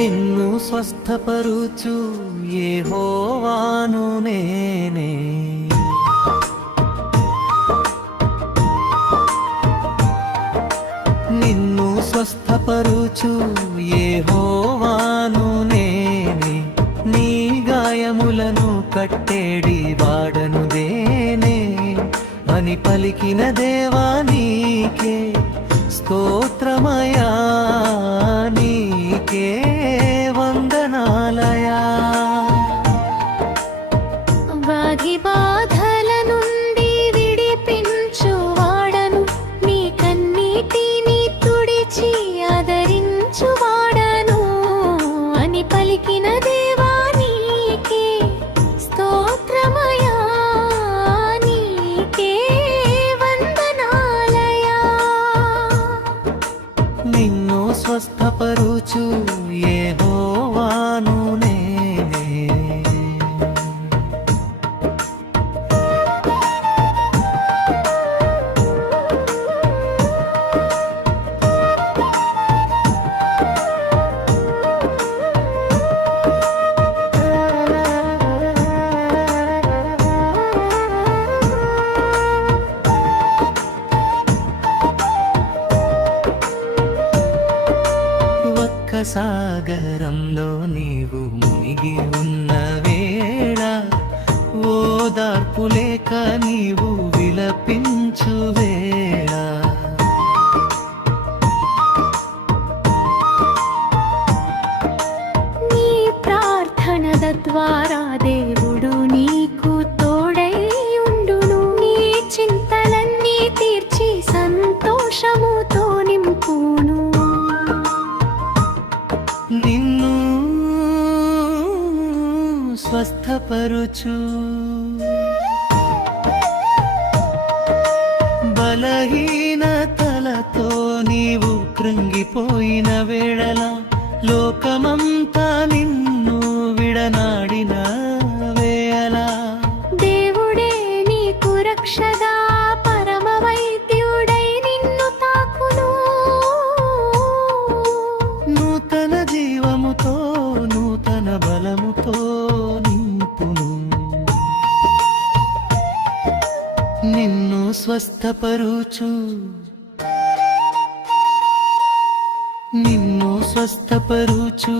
నిన్ను స్వస్థపరుచు ఏ హోవాను నేనే. నిన్ను స్వస్థపరుచు ఏ హోవాను నేనే. నీ గాయములను కట్టేడి వాడను దేనే అని పలికిన దేవా నీకే స్తోత్రమయా ఒక్క సాగరంలో నీవు మునిగి ఉన్న వేళ ఓదార్పు లేక నీవు విలపించు వేళ. నీ ప్రార్థన ద్వారా దేవ స్వస్థపరుచు. బలహీనతలతో నీవు కృంగిపోయిన వేళల లోకమంతా నిన్ను విడనాడిన వేళ. దేవుడే నీకు రక్షగా పరమ వైద్యుడై నిన్ను తాకును. నూతన జీవముతో నూతన బలముతో స్వస్థపరుచు నిన్ను స్వస్థపరుచు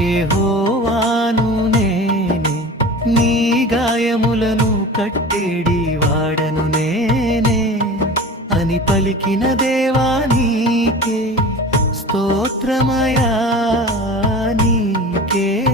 ఏహోవాను నేనే. నీ గాయములను కట్టేడి వాడను నేనే. అని పలికిన దేవా నీకే స్తోత్రమయా నీకే.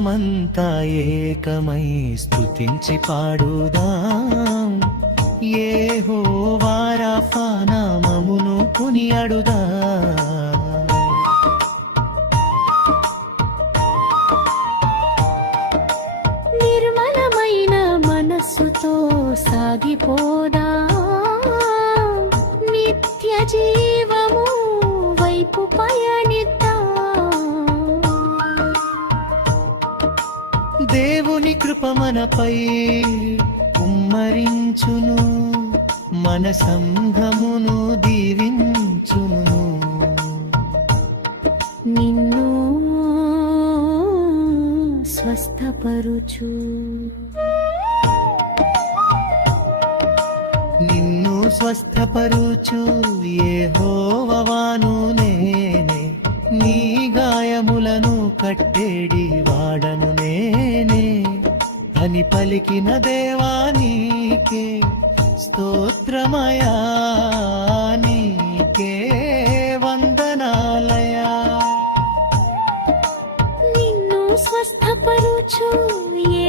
సంఘమంతా ఏకమై స్తుతించి పాడుదాం. ఏ హోవారాఫా నామమును కొనియాడుదా నిర్మలమైన మనస్సుతో సాగిపోదా. నిత్య జీవము వైపు పయ దేవుని కృప మనపై కుమ్మరించును మన సంఘమును దీవించును. నిన్ను స్వస్థపరుచు. నిన్ను స్వస్థపరుచు యెహోవాను నేనే. నీ గాయములను కట్టేడి వాడను అని పలికిన దేవానీకే స్తోత్రమయా నీకే వందనాలయా. నిన్ను స్వస్థపరుచు ఏ